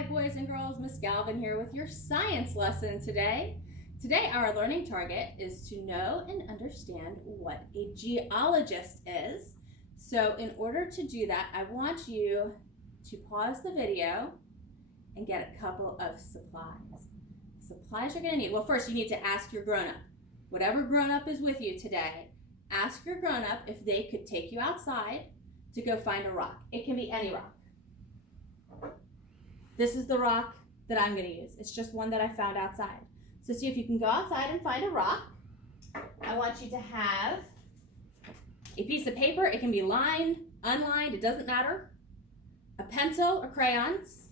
Hi, boys and girls. Miss Galvin here with your science lesson today. Today, our learning target is to know and understand what a geologist is. So in order to do that, I want you to pause the video and get a couple of supplies. Supplies you're going to need. Well, first you need to ask your grown-up. Whatever grown-up is with you today, ask your grown-up if they could take you outside to go find a rock. It can be any rock. This is the rock that I'm going to use. It's just one that I found outside. So see if you can go outside and find a rock. I want you to have a piece of paper. It can be lined, unlined, it doesn't matter. A pencil or crayons.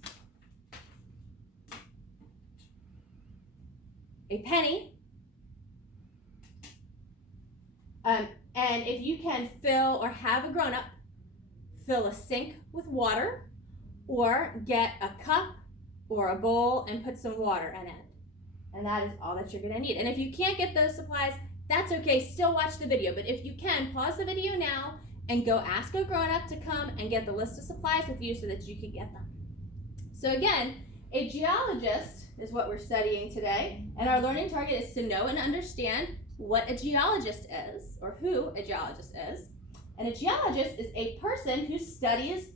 A penny. And if you can fill or have a grown-up, fill a sink with water. Or get a cup or a bowl and put some water in it. And that is all that you're going to need. And if you can't get those supplies, that's okay. Still watch the video. But if you can, pause the video now and go ask a grown-up to come and get the list of supplies with you so that you can get them. So again, a geologist is what we're studying today. And our learning target is to know and understand what a geologist is, or who a geologist is. And a geologist is a person who studies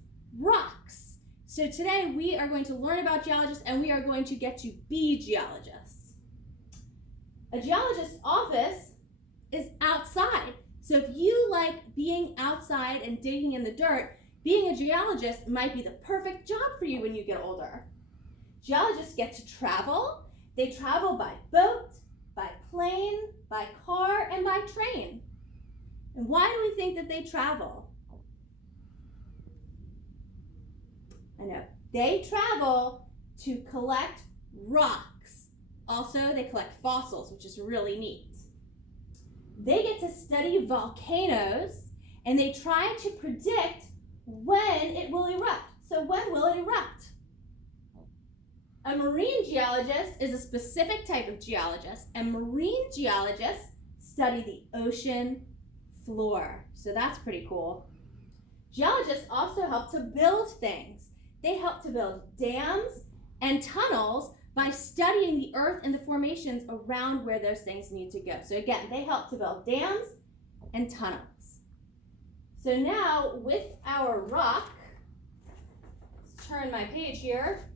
rocks. So today we are going to learn about geologists and we are going to get to be geologists. A geologist's office is outside. So if you like being outside and digging in the dirt, being a geologist might be the perfect job for you when you get older. Geologists get to travel. They travel by boat, by plane, by car, and by train. And why do we think that they travel? I know. They travel to collect rocks. Also, they collect fossils, which is really neat. They get to study volcanoes, and they try to predict when it will erupt. So when will it erupt? A marine geologist is a specific type of geologist, and marine geologists study the ocean floor. So that's pretty cool. Geologists also help to build things. They help to build dams and tunnels by studying the earth and the formations around where those things need to go. So again, they help to build dams and tunnels. So now with our rock, let's turn my page here.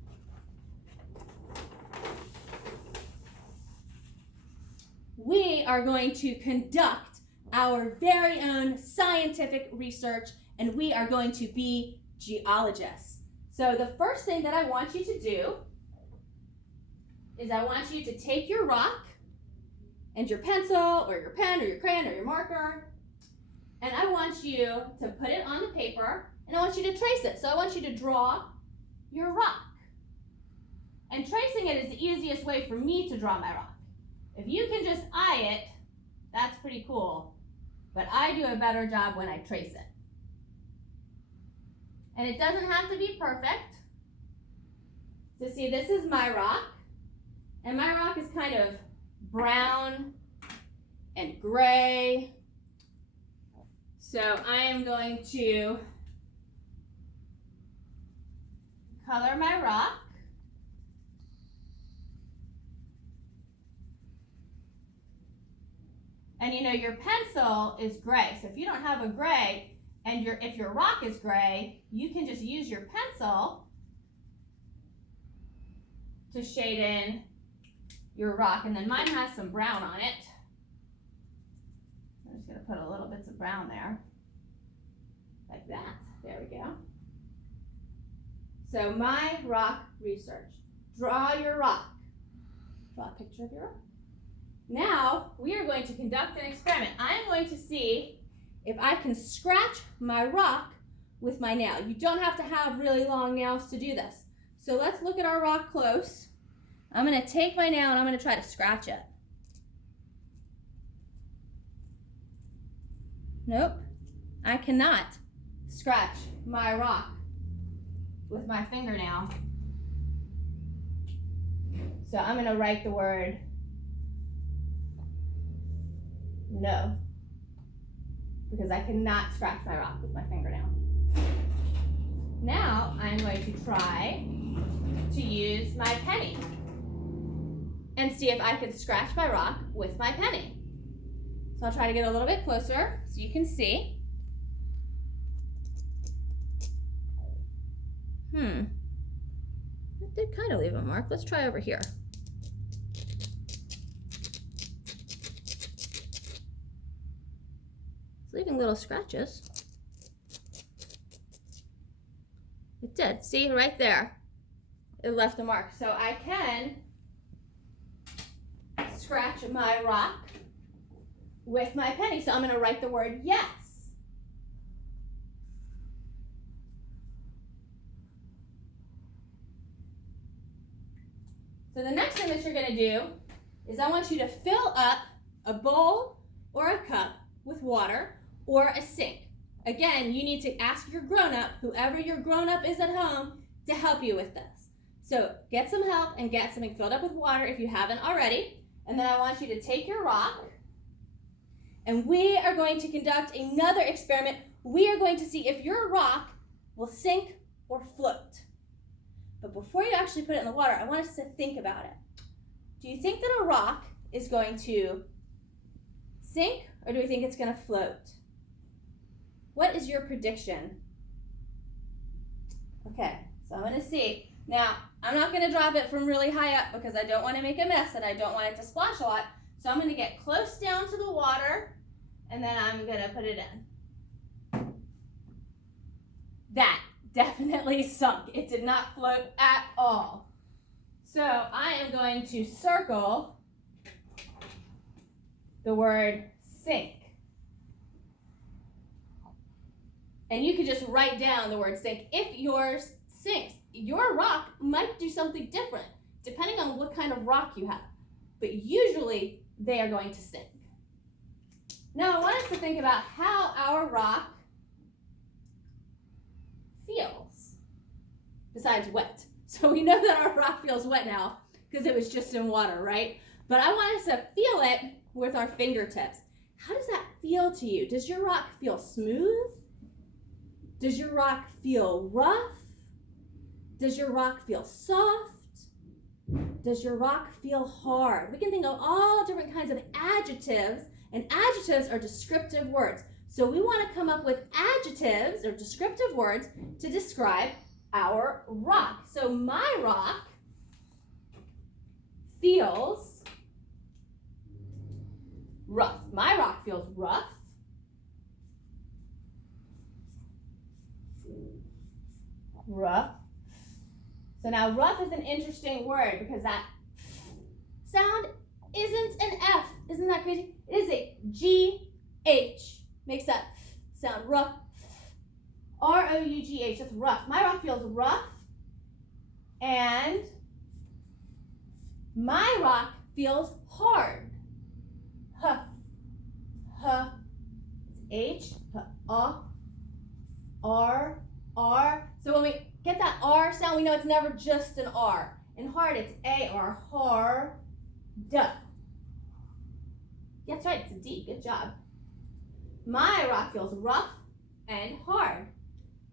We are going to conduct our very own scientific research, and we are going to be geologists. So the first thing that I want you to do is I want you to take your rock and your pencil or your pen or your crayon or your marker, and I want you to put it on the paper, and I want you to trace it. So I want you to draw your rock. And tracing it is the easiest way for me to draw my rock. If you can just eye it, that's pretty cool. But I do a better job when I trace it. And it doesn't have to be perfect. So see, this is my rock. And my rock is kind of brown and gray. So I am going to color my rock. And you know, your pencil is gray. So if you don't have a gray, and if your rock is gray, you can just use your pencil to shade in your rock. And then mine has some brown on it. I'm just going to put a little bits of brown there, like that. There we go. So my rock research. Draw your rock. Draw a picture of your rock. Now, we are going to conduct an experiment. I'm going to see if I can scratch my rock with my nail. You don't have to have really long nails to do this. So let's look at our rock close. I'm going to take my nail and I'm going to try to scratch it. Nope, I cannot scratch my rock with my fingernail. So I'm going to write the word no, because I cannot scratch my rock with my fingernail. Now I'm going to try to use my penny and see if I can scratch my rock with my penny. So I'll try to get a little bit closer so you can see. It did kind of leave a mark. Let's try over here. It's leaving little scratches. It did. See, right there. It left a mark. So I can scratch my rock with my penny. So I'm going to write the word yes. So the next thing that you're going to do is I want you to fill up a bowl or a cup with water or a sink. Again, you need to ask your grown-up, whoever your grown-up is at home, to help you with this. So get some help and get something filled up with water if you haven't already. And then I want you to take your rock, and we are going to conduct another experiment. We are going to see if your rock will sink or float. But before you actually put it in the water, I want us to think about it. Do you think that a rock is going to sink, or do we think it's going to float? What is your prediction? Okay, so I'm going to see. Now, I'm not going to drop it from really high up because I don't want to make a mess and I don't want it to splash a lot. So I'm going to get close down to the water, and then I'm going to put it in. That definitely sunk. It did not float at all. So I am going to circle the word sink. And you could just write down the word sink. If yours sinks, your rock might do something different depending on what kind of rock you have. But usually they are going to sink. Now I want us to think about how our rock feels besides wet. So we know that our rock feels wet now because it was just in water, right? But I want us to feel it with our fingertips. How does that feel to you? Does your rock feel smooth? Does your rock feel rough? Does your rock feel soft? Does your rock feel hard? We can think of all different kinds of adjectives, and adjectives are descriptive words. So we want to come up with adjectives or descriptive words to describe our rock. So my rock feels rough. My rock feels rough. Rough. So now rough is an interesting word because that sound isn't an F. Isn't that crazy? It is a G-H. Makes that sound rough. R-O-U-G-H. That's rough. My rock feels rough. And my rock feels hard. Huh. Huh. It's H. Huh. R. R. So when we get that R sound, we know it's never just an R. In hard, it's A-R. Hard. That's right, it's a D. Good job. My rock feels rough and hard.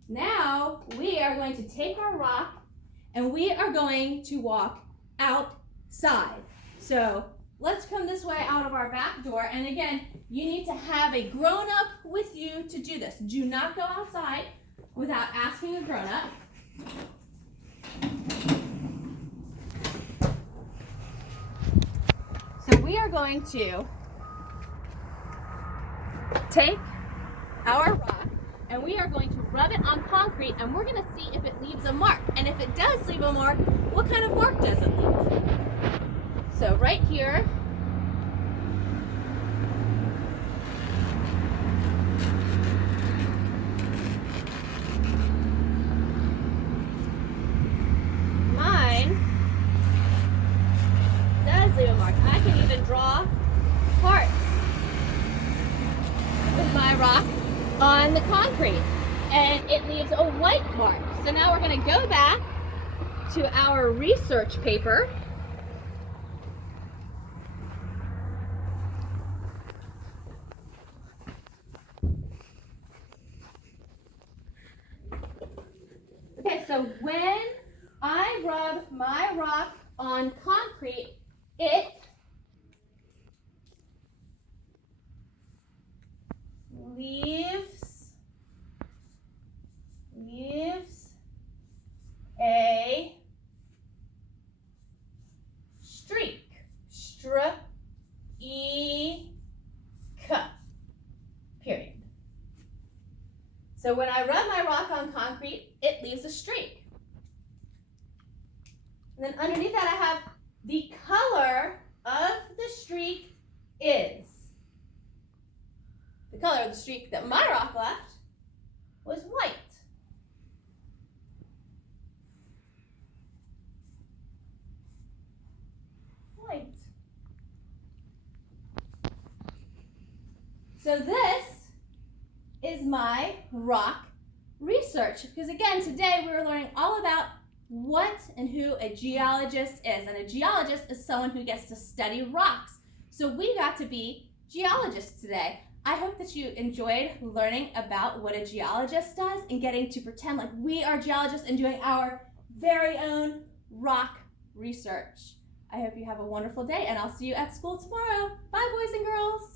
Now we are going to take our rock and we are going to walk outside. So let's come this way out of our back door. And again, you need to have a grown-up with you to do this. Do not go outside without asking a grown-up. So we are going to take our rock and we are going to rub it on concrete, and we're going to see if it leaves a mark. And if it does leave a mark, what kind of mark does it leave? So right here, mine does leave a mark. I can even draw hearts with my rock on the concrete, and it leaves a white mark. So now we're going to go back to our research paper. Okay, so when I rub my rock on concrete, it leaves a streak. Period. So when I rub my rock on concrete, it leaves a streak. And then underneath that I have the color of the streak is. The color of the streak that my rock left was white. White. So this is my rock research, because again, today we were learning all about what and who a geologist is. And a geologist is someone who gets to study rocks. So we got to be geologists today. I hope that you enjoyed learning about what a geologist does and getting to pretend like we are geologists and doing our very own rock research. I hope you have a wonderful day, and I'll see you at school tomorrow. Bye, boys and girls.